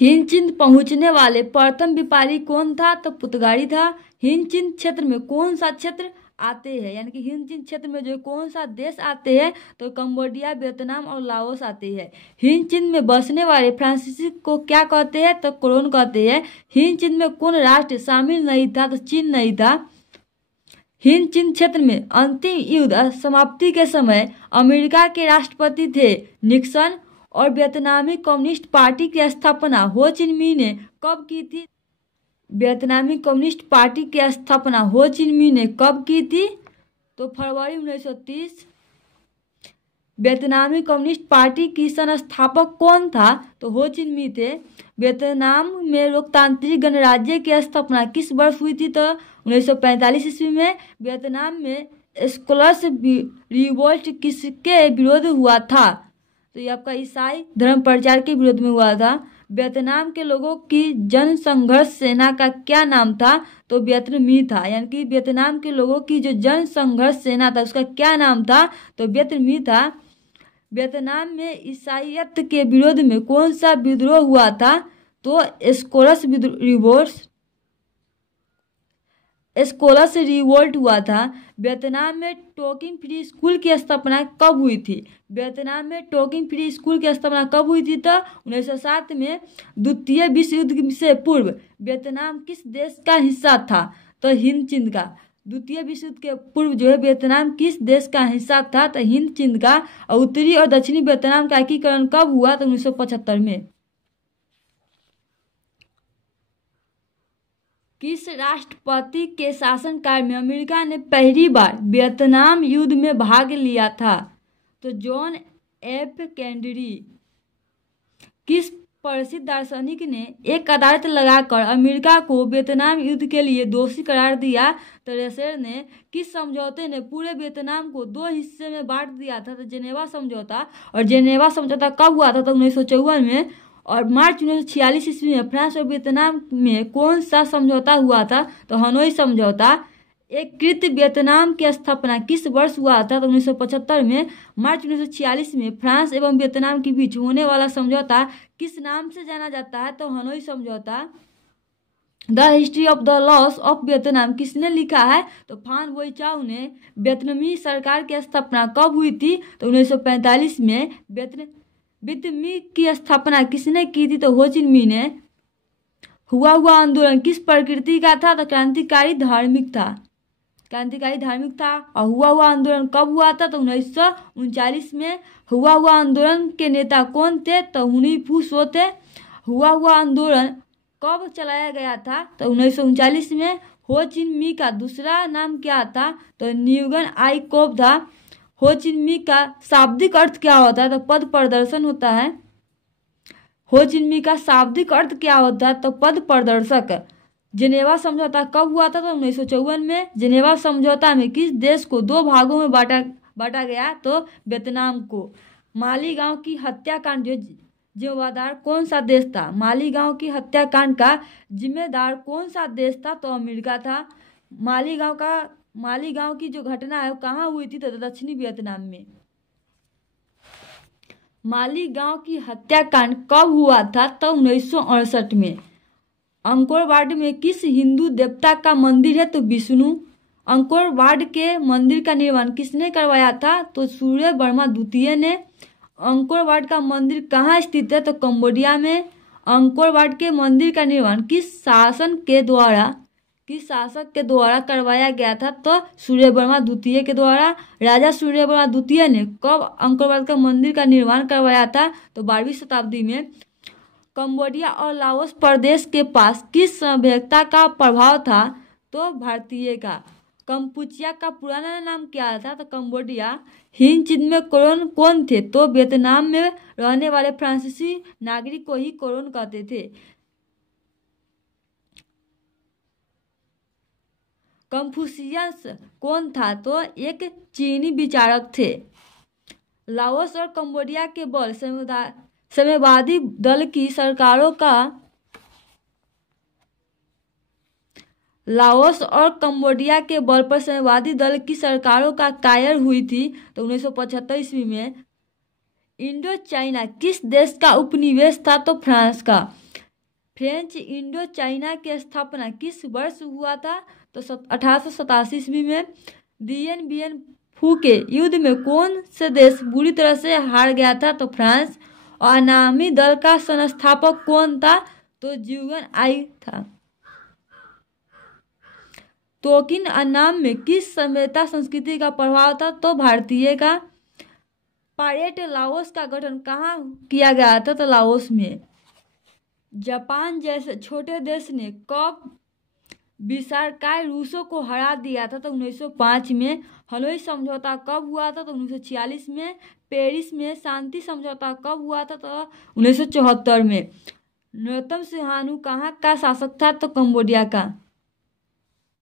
हिंद चिन्ह पहुंचने वाले प्रथम व्यापारी कौन था? तो पुर्तगाली था। हिंद चिन्ह क्षेत्र में कौन सा क्षेत्र आते हैं, यानी कि हिंद चिन्ह क्षेत्र में जो कौन सा देश आते हैं? तो कंबोडिया, वियतनाम और लाओस आते हैं। हिंद चिन्ह में बसने वाले फ्रांसीसी को क्या कहते हैं? तो कोलोन कहते हैं। हिंद चिन्ह में कौन राष्ट्र शामिल नहीं था? तो चीन नहीं था। हिंद चिन्ह क्षेत्र में अंतिम युद्ध समाप्ति के समय अमेरिका के राष्ट्रपति थे निक्सन, और वियतनामी कम्युनिस्ट पार्टी की स्थापना हो चिन मिन्ह ने कब की थी? वियतनामी कम्युनिस्ट पार्टी की स्थापना हो चिन मिन्ह ने कब की थी? तो फरवरी 1930। वियतनामी कम्युनिस्ट पार्टी की संस्थापक कौन था? तो हो चिन मिन्ह थे। वियतनाम में लोकतांत्रिक गणराज्य की स्थापना किस वर्ष हुई थी? तो 1945 ईस्वी में। वियतनाम में स्कॉलर्स रिवोल्ट किसके विरोध हुआ था? तो ये आपका ईसाई धर्म प्रचार के विरोध में हुआ था। वियतनाम के लोगों की जन संघर्ष सेना का क्या नाम था? तो वियतनामी था। यानी कि वियतनाम के लोगों की जो जन संघर्ष सेना था उसका क्या नाम था? तो वियतनामी था। वियतनाम में ईसाईयत के विरोध में कौन सा विद्रोह हुआ था? तो स्कॉलर्स रिवोल्ट हुआ था। वियतनाम में टोकिंग फ्री स्कूल की स्थापना कब हुई थी? वियतनाम में टोकिंग फ्री स्कूल की स्थापना कब हुई थी? तो 1907 में। द्वितीय विश्व युद्ध से पूर्व वियतनाम किस देश का हिस्सा था? तो हिंद चिन्ह का। द्वितीय विश्व युद्ध के पूर्व जो है वियतनाम किस देश का हिस्सा था? तो हिंद चिन्ह का। और उत्तरी और दक्षिणी वियतनाम का एकीकरण कब हुआ? तो 1975 में। किस राष्ट्रपति के शासनकाल में अमेरिका ने पहली बार वियतनाम युद्ध में भाग लिया था? तो जॉन एफ केनेडी। किस प्रसिद्ध दार्शनिक ने एक अदालत लगाकर अमेरिका को वियतनाम युद्ध के लिए दोषी करार दिया? तो रसेल ने। किस समझौते ने पूरे वियतनाम को दो हिस्से में बांट दिया था? तो जेनेवा समझौता। और जेनेवा समझौता कब हुआ था? तो 1954 में। और मार्च 1946 ईस्वी में फ्रांस और वियतनाम में कौन सा समझौता हुआ था? तो हनोई समझौता। एकीकृत वियतनाम की स्थापना किस वर्ष हुआ था? तो 1975 में। मार्च 1946 में फ्रांस एवं वियतनाम के बीच होने वाला समझौता किस नाम से जाना जाता है? तो हनोई समझौता। The history of the loss of Vietnam किसने लिखा है? तो फान बोइचाउ ने। वियतनामी सरकार की स्थापना कब हुई थी? तो 1945 में। वियतनाम की स्थापना किसने की थी? तो हो चिन मिन्ह ने। हुआ आंदोलन किस प्रकृति का था? तो क्रांतिकारी धार्मिक था। क्रांतिकारी धार्मिक था। और हुआ आंदोलन कब हुआ था? तो 1939 में। हुआ आंदोलन के नेता कौन थे? तो हुनी फू सो थे। हुआ आंदोलन कब चलाया गया था? तो 1939 में। हो चिन मिन्ह का दूसरा नाम क्या था? तो न्यूगन आई कोब था। हो चिन मिन्ह का शाब्दिक अर्थ क्या होता है? तो पद प्रदर्शन होता है। हो चिन मिन्ह का शाब्दिक अर्थ क्या होता है? तो पद प्रदर्शक। जेनेवा समझौता कब हुआ था? तो 1954 में। जेनेवा समझौता में किस देश को दो भागों में बांटा गया? तो वियतनाम को। मालीगांव की हत्याकांड जो जिम्मेदार कौन सा देश था? मालीगांव की हत्याकांड का जिम्मेदार कौन सा देश था? तो अमेरिका था। मालीगांव की जो घटना है वो कहाँ हुई थी? तो दक्षिणी वियतनाम में। मालीगांव की हत्याकांड कब हुआ था? तो 1968 में। अंकोर वाट में किस हिंदू देवता का मंदिर है? तो विष्णु। अंकोर वाट के मंदिर का निर्माण किसने करवाया था? तो सूर्य वर्मा द्वितीय ने। अंकोर वाट का मंदिर कहाँ स्थित है? तो कंबोडिया में। अंकोर वाट के मंदिर का निर्माण किस शासक के द्वारा करवाया गया था? तो सूर्य वर्मा द्वितीय के द्वारा। राजा सूर्य वर्मा द्वितीय ने कब अंकोर वाट का मंदिर का निर्माण करवाया था? तो 12वीं शताब्दी में। कंबोडिया और लाओस प्रदेश के पास किस सभ्यता का प्रभाव था? तो भारतीय का। कंपुचिया का पुराना नाम क्या था? तो कंबोडिया। हिंद चिन्ह में कोलोन कौन थे? तो वियतनाम में रहने वाले फ्रांसीसी नागरिक को ही कोलोन कहते थे। कंफ्यूशियस कौन था? तो एक चीनी विचारक थे। लाओस और कंबोडिया के बल साम्यवादी दल की सरकारों का लाओस और कंबोडिया के बल पर साम्यवादी दल की सरकारों का कायर हुई थी। तो 1975 ईस्वी में। इंडो चाइना किस देश का उपनिवेश था? तो फ्रांस का। फ्रेंच इंडो चाइना की स्थापना किस वर्ष हुआ था? तो 1887 ईस्वी में। दियन बियन फू के युद्ध में कौन से देश बुरी तरह से हार गया था? तो फ्रांस। और अनामी दल का संस्थापक कौन था? तो ज्यूगन आई था। तोकिन अन्नाम में किस सभ्यता संस्कृति का प्रभाव था? तो भारतीय का। पारेट लाओस का गठन कहाँ किया गया था? तो लाओस में। जापान जैसे छोटे देश ने कब विशालकाय रूसों को हरा दिया था? तो 1905 में। हनोई समझौता कब हुआ था? तो 1946 में। पेरिस में शांति समझौता कब हुआ था? तो 1974 में। नरोत्तम सिंहानू कहाँ का शासक था? तो कंबोडिया का।